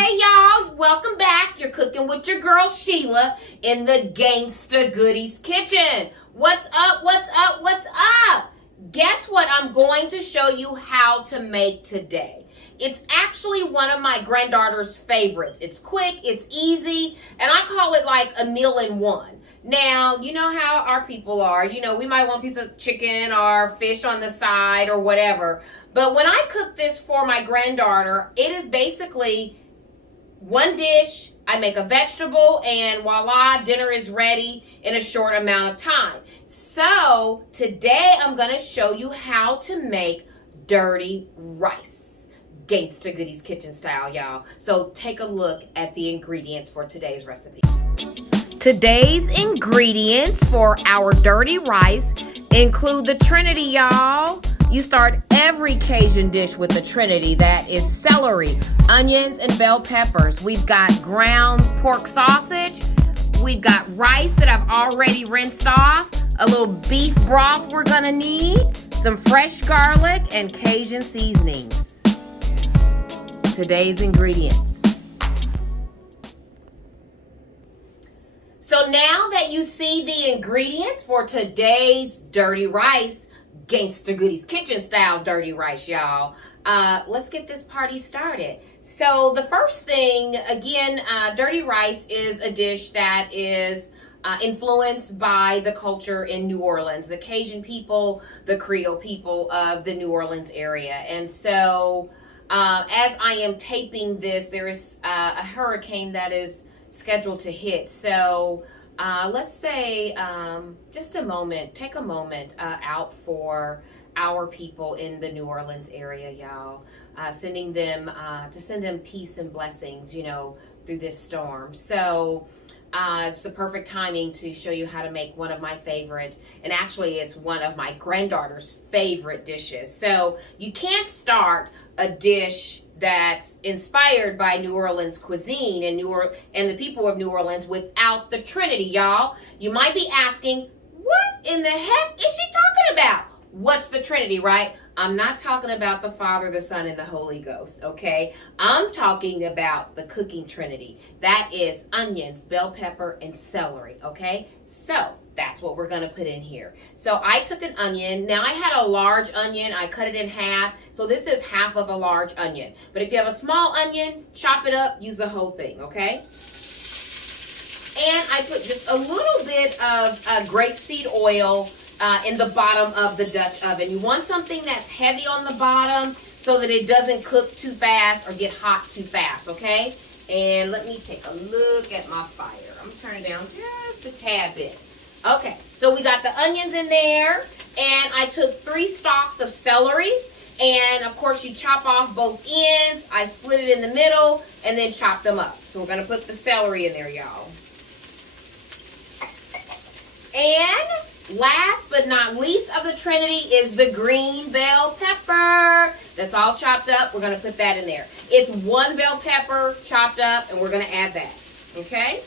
Hey y'all, welcome back. You're cooking with your girl Sheila in the Gangsta Goodies kitchen. What's up, what's up, what's up? Guess what I'm going to show you how to make today. It's actually one of my granddaughter's favorites. It's quick, it's easy, and I call it like a meal in one. Now, you know how our people are. You know, we might want a piece of chicken or fish on the side or whatever. But when I cook this for my granddaughter, it is basically one dish, I make a vegetable, and voila, dinner is ready in a short amount of time. So today I'm going to show you how to make dirty rice. Gangsta Goodies kitchen style, y'all. So take a look at the ingredients for today's recipe. Today's ingredients for our dirty rice include the Trinity, y'all. You start every Cajun dish with the Trinity. That is celery, onions, and bell peppers. We've got ground pork sausage. We've got rice that I've already rinsed off. A little beef broth we're gonna need. Some fresh garlic and Cajun seasonings. Today's ingredients. So now that you see the ingredients for today's dirty rice, Gangsta Goodies kitchen style dirty rice, y'all, let's get this party started. So the first thing, again, dirty rice is a dish that is influenced by the culture in New Orleans, the Cajun people, the Creole people of the New Orleans area. And so as I am taping this, there is a hurricane that is scheduled to hit. So let's say just a moment, take a moment out for our people in the New Orleans area, y'all. Sending them to send them peace and blessings, you know, through this storm. So it's the perfect timing to show you how to make one of my favorite, and actually it's one of my granddaughter's favorite dishes. So you can't start a dish that's inspired by New Orleans cuisine and the people of New Orleans without the Trinity, y'all. You might be asking, what in the heck is she talking about? What's the Trinity, right? I'm not talking about the Father, the Son, and the Holy Ghost, okay? I'm talking about the cooking Trinity. That is onions, bell pepper, and celery, okay? So that's what we're going to put in here. So I took an onion. Now I had a large onion. I cut it in half. So this is half of a large onion. But if you have a small onion, chop it up, use the whole thing, okay? And I put just a little bit of grapeseed oil in the bottom of the Dutch oven. You want something that's heavy on the bottom so that it doesn't cook too fast or get hot too fast, okay? And let me take a look at my fire. I'm turning down just a tad bit. Okay, so we got the onions in there, and I took 3 stalks of celery, and of course you chop off both ends. I split it in the middle and then chop them up. So we're gonna put the celery in there, y'all. And last but not least of the Trinity is the green bell pepper. That's all chopped up. We're going to put that in there. It's 1 bell pepper chopped up, and we're going to add that. Okay?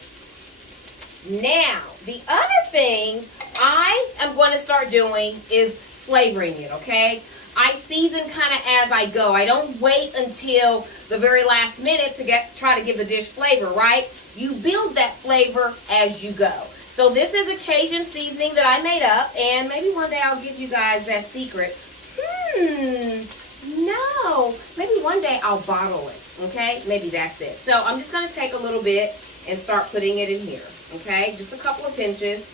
Now, the other thing I am going to start doing is flavoring it, okay? I season kind of as I go. I don't wait until the very last minute to try to give the dish flavor, right? You build that flavor as you go. So this is a Cajun seasoning that I made up, and maybe one day I'll give you guys that secret. No, maybe one day I'll bottle it, okay? Maybe that's it. So I'm just going to take a little bit and start putting it in here, okay? Just a couple of pinches.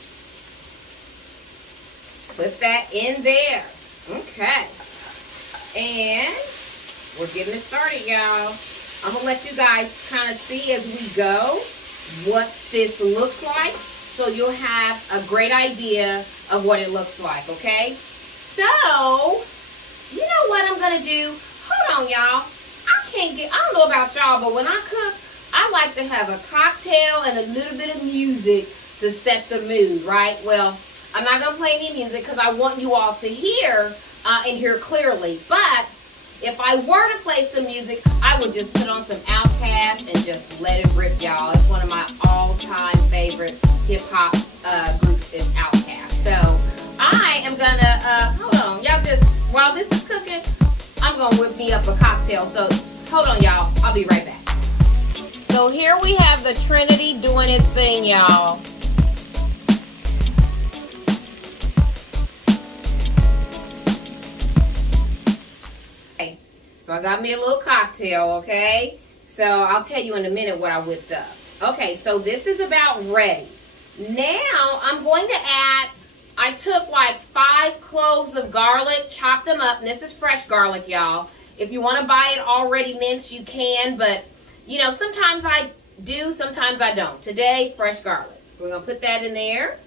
Put that in there, okay? And we're getting it started, y'all. I'm going to let you guys kind of see as we go what this looks like, so you'll have a great idea of what it looks like, okay? So, you know what I'm going to do? Hold on, y'all. I don't know about y'all, but when I cook, I like to have a cocktail and a little bit of music to set the mood, right? Well, I'm not going to play any music because I want you all to hear and hear clearly. But if I were to play some music, I would just put on some Outkast and just let it rip, y'all. It's one of my all-time favorite hip-hop groups is Outkast. So I am gonna, hold on, y'all just, while this is cooking, I'm gonna whip me up a cocktail. So hold on, y'all, I'll be right back. So here we have the Trinity doing its thing, y'all. Okay, so I got me a little cocktail, okay? So I'll tell you in a minute what I whipped up. Okay, so this is about ready. Now I'm going to add, I took like 5 cloves of garlic, chopped them up, and this is fresh garlic, y'all. If you want to buy it already minced, you can, but you know, sometimes I do, sometimes I don't. Today, fresh garlic. We're going to put that in there.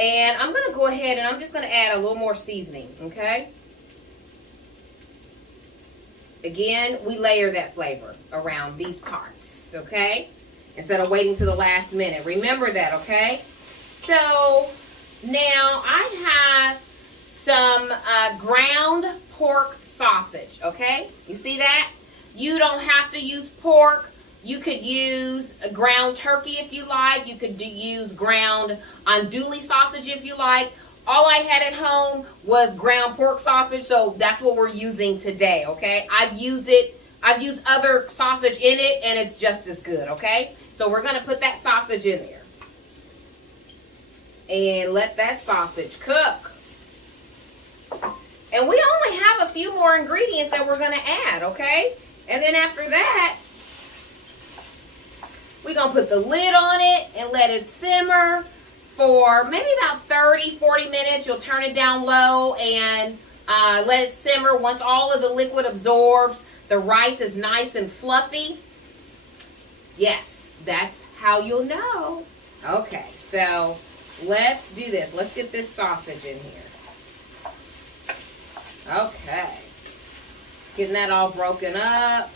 And I'm going to go ahead and I'm just going to add a little more seasoning, okay? Again, we layer that flavor around these parts, okay? Instead of waiting to the last minute. Remember that, okay? So, now I have some ground pork sausage, okay? You see that? You don't have to use pork. You could use a ground turkey if you like. You could use ground andouille sausage if you like. All I had at home was ground pork sausage, so that's what we're using today, okay? I've used other sausage in it, and it's just as good, okay? So we're going to put that sausage in there. And let that sausage cook. And we only have a few more ingredients that we're going to add, okay? And then after that, we're going to put the lid on it and let it simmer for maybe about 30, 40 minutes. You'll turn it down low and let it simmer. Once all of the liquid absorbs, the rice is nice and fluffy. Yes, that's how you'll know. Okay, so let's do this. Let's get this sausage in here. Okay. Getting that all broken up.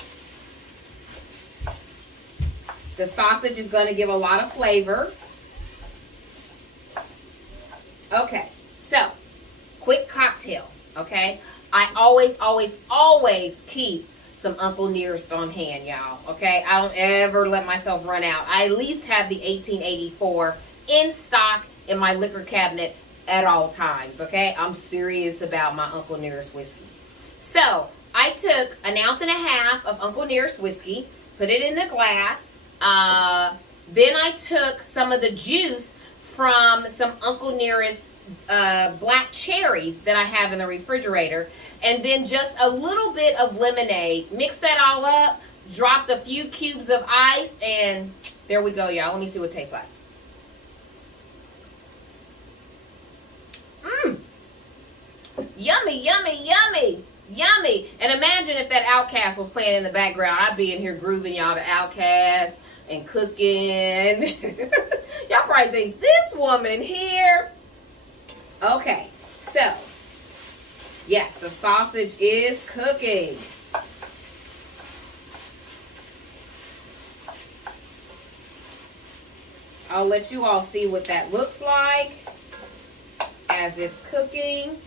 The sausage is going to give a lot of flavor. Okay, so quick cocktail, okay? I always keep some Uncle Nearest on hand, y'all, okay? I don't ever let myself run out. I at least have the 1884 in stock in my liquor cabinet at all times, okay? I'm serious about my Uncle Nearest whiskey. So, I took 1.5 ounces of Uncle Nearest whiskey, put it in the glass. Then I took some of the juice from some Uncle Nearest black cherries that I have in the refrigerator. And then just a little bit of lemonade. Mix that all up, dropped a few cubes of ice, and there we go, y'all. Let me see what it tastes like. Yummy, yummy, yummy. Yummy. And imagine if that Outkast was playing in the background. I'd be in here grooving y'all to Outkast and cooking. Y'all probably think, this woman here. Okay, so, yes, the sausage is cooking. I'll let you all see what that looks like as it's cooking.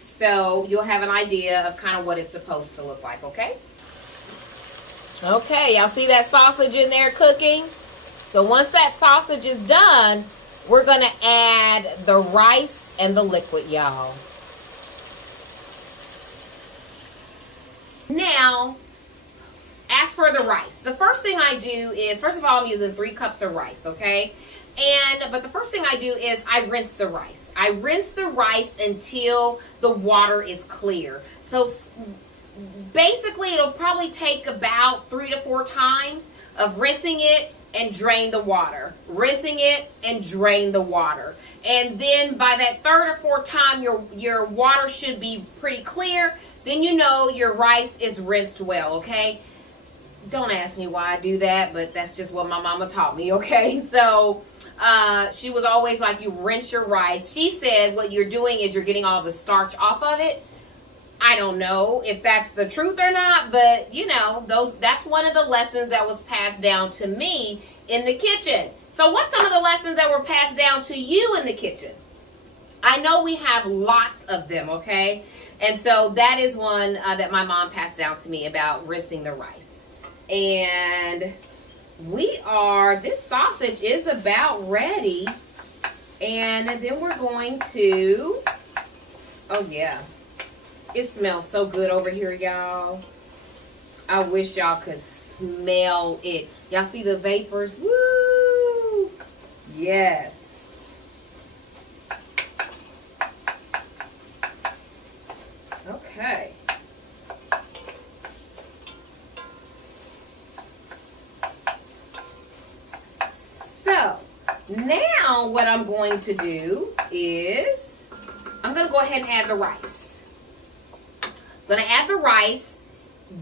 So you'll have an idea of kind of what it's supposed to look like, okay? Okay, y'all see that sausage in there cooking? So once that sausage is done, we're going to add the rice and the liquid, y'all. Now, as for the rice, the first thing I do is, first of all, I'm using 3 cups of rice, okay? But the first thing I do is I rinse the rice. I rinse the rice until the water is clear. So basically, it'll probably take about 3 to 4 times of rinsing it and drain the water. Rinsing it and drain the water. And then by that 3rd or 4th time, your water should be pretty clear. Then you know your rice is rinsed well, okay? Don't ask me why I do that, but that's just what my mama taught me, okay? So she was always like, you rinse your rice. She said what you're doing is you're getting all the starch off of it. I don't know if that's the truth or not, but you know, that's one of the lessons that was passed down to me in the kitchen. So what's some of the lessons that were passed down to you in the kitchen? I know we have lots of them, okay? And so that is one that my mom passed down to me about rinsing the rice. And this sausage is about ready. And then we're going to, oh yeah, it smells so good over here, y'all. I wish y'all could smell it. Y'all see the vapors? Woo! Yes. Okay. So, now what I'm going to do is I'm going to go ahead and add the rice. I'm going to add the rice.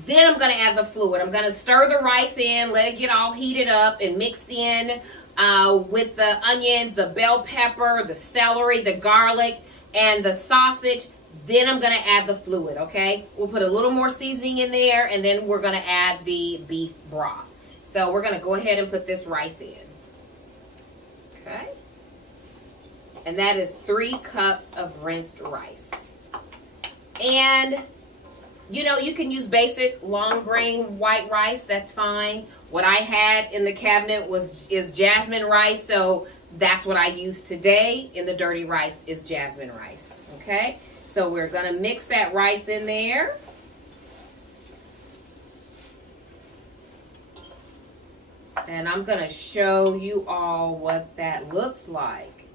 Then I'm going to add the fluid. I'm going to stir the rice in, let it get all heated up and mixed in with the onions, the bell pepper, the celery, the garlic, and the sausage. Then I'm going to add the fluid, okay? We'll put a little more seasoning in there, and then we're going to add the beef broth. So we're going to go ahead and put this rice in. Okay? And that is 3 cups of rinsed rice. And you know, you can use basic long grain white rice. That's fine. What I had in the cabinet is jasmine rice, so that's what I use today in the dirty rice is jasmine rice. Okay, so we're gonna mix that rice in there. And I'm gonna show you all what that looks like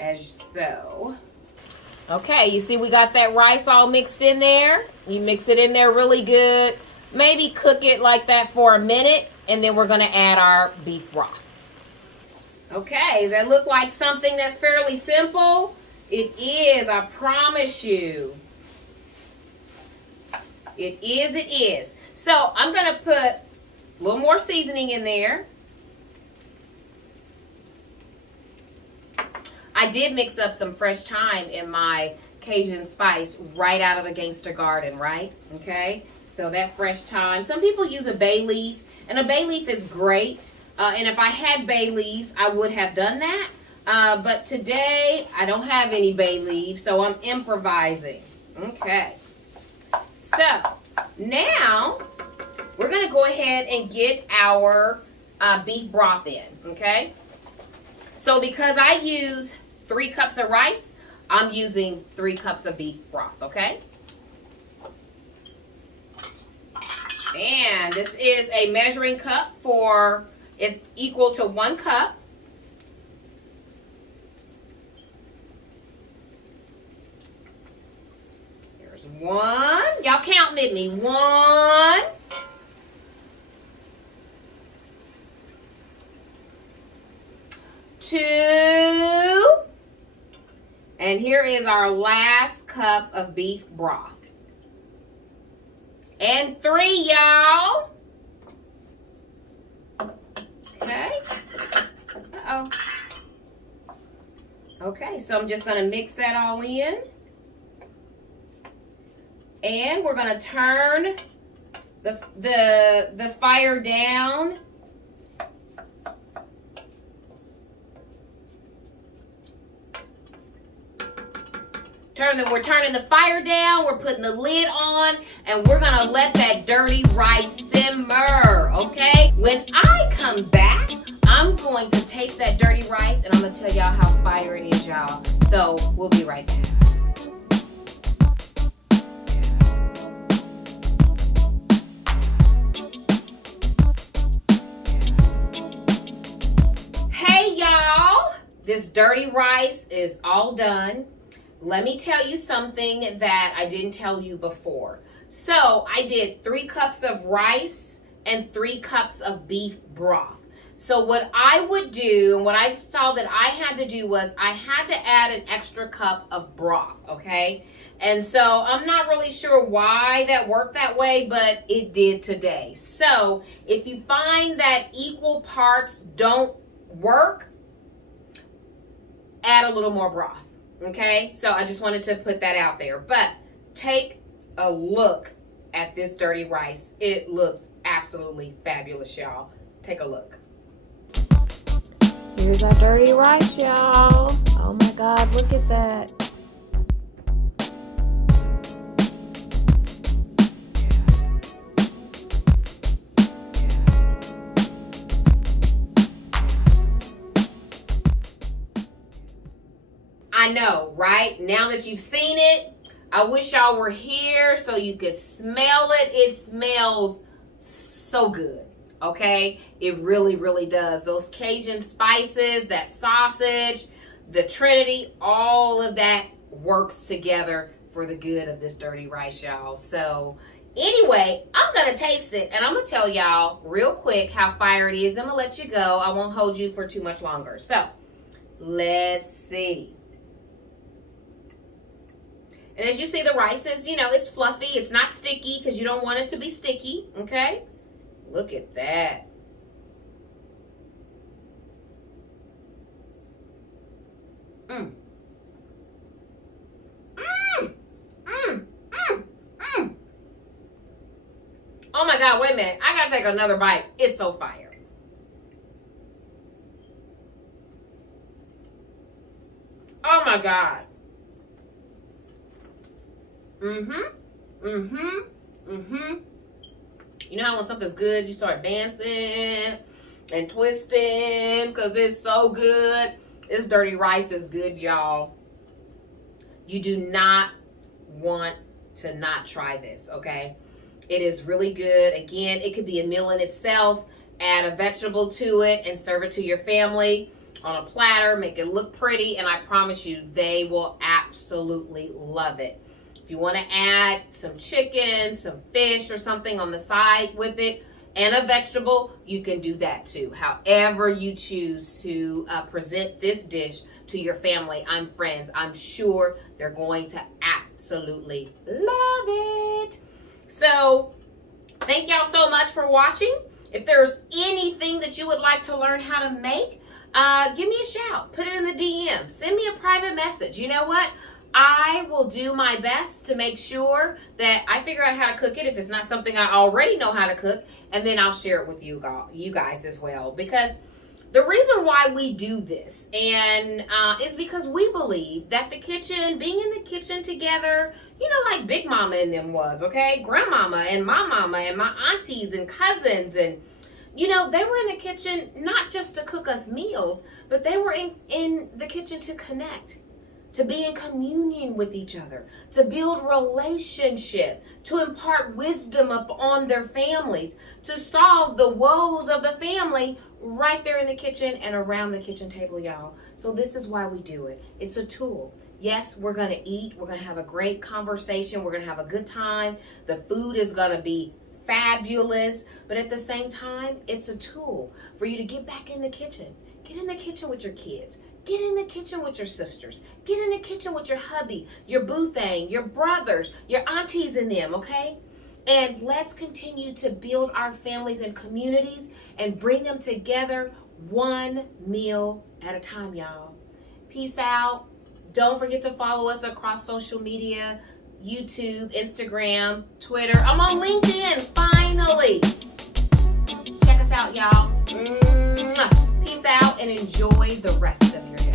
as so. Okay, you see we got that rice all mixed in there. You mix it in there really good. Maybe cook it like that for a minute, and then we're gonna add our beef broth. Okay, does that look like something that's fairly simple? It is, I promise you. It is. So I'm gonna put a little more seasoning in there. I did mix up some fresh thyme in my Cajun spice right out of the gangster garden, right? Okay, so that fresh thyme. Some people use a bay leaf, and a bay leaf is great. And if I had bay leaves, I would have done that. But today, I don't have any bay leaves, so I'm improvising. Okay, so now we're going to go ahead and get our beef broth in, okay? So because I use 3 cups of rice, I'm using 3 cups of beef broth, okay? And this is a measuring cup it's equal to 1 cup. Here's 1. Y'all count with me. 1. 2. And here is our last cup of beef broth. And 3, y'all. Okay. Uh-oh. Okay, so I'm just going to mix that all in. And we're going to turn the fire down. We're turning the fire down, we're putting the lid on, and we're gonna let that dirty rice simmer, okay? When I come back, I'm going to taste that dirty rice, and I'm gonna tell y'all how fire it is, y'all. So, we'll be right back. Hey, y'all! This dirty rice is all done. Let me tell you something that I didn't tell you before. So I did 3 cups of rice and 3 cups of beef broth. So what I would do, and what I saw that I had to do was I had to add an extra cup of broth, okay? And so I'm not really sure why that worked that way, but it did today. So if you find that equal parts don't work, add a little more broth. Okay, so I just wanted to put that out there. But take a look at this dirty rice. It looks absolutely fabulous, y'all. Take a look. Here's our dirty rice, y'all. Oh my God, look at that. I know, right? Now that you've seen it, I wish y'all were here so you could smell it. It smells so good. Okay, it really, really does. Those Cajun spices, that sausage, the Trinity, all of that works together for the good of this dirty rice, y'all. So anyway, I'm going to taste it, and I'm going to tell y'all real quick how fire it is. I'm going to let you go. I won't hold you for too much longer. So let's see. And as you see, the rice is, it's fluffy. It's not sticky because you don't want it to be sticky, okay? Look at that. Mm. Mm. Mm. Mm. Mm. Oh my God, wait a minute. I gotta take another bite. It's so fire. Oh my God. Mm-hmm. Mm-hmm. Mm-hmm. You know how when something's good, you start dancing and twisting because it's so good. This dirty rice is good, y'all. You do not want to not try this, okay? It is really good. Again, it could be a meal in itself. Add a vegetable to it and serve it to your family on a platter. Make it look pretty, and I promise you, they will absolutely love it. If you want to add some chicken, some fish or something on the side with it, and a vegetable, you can do that too. However you choose to present this dish to your family and friends, I'm sure they're going to absolutely love it. So thank y'all so much for watching. If there's anything that you would like to learn how to make, give me a shout. Put it in the DM. Send me a private message. You know what? I will do my best to make sure that I figure out how to cook it if it's not something I already know how to cook, and then I'll share it with you guys as well. Because the reason why we do this is because we believe that the kitchen, being in the kitchen together, like Big Mama and them was, okay? Grandmama and my mama and my aunties and cousins, and they were in the kitchen not just to cook us meals, but they were in the kitchen to connect, to be in communion with each other, to build relationship, to impart wisdom upon their families, to solve the woes of the family right there in the kitchen and around the kitchen table, y'all. So this is why we do it. It's a tool. Yes, we're going to eat. We're going to have a great conversation. We're going to have a good time. The food is going to be fabulous. But at the same time, it's a tool for you to get back in the kitchen. Get in the kitchen with your kids. Get in the kitchen with your sisters. Get in the kitchen with your hubby, your boo thing, your brothers, your aunties and them, okay? And let's continue to build our families and communities and bring them together one meal at a time, y'all. Peace out. Don't forget to follow us across social media, YouTube, Instagram, Twitter. I'm on LinkedIn, finally. Check us out, y'all. Peace out and enjoy the rest of your day.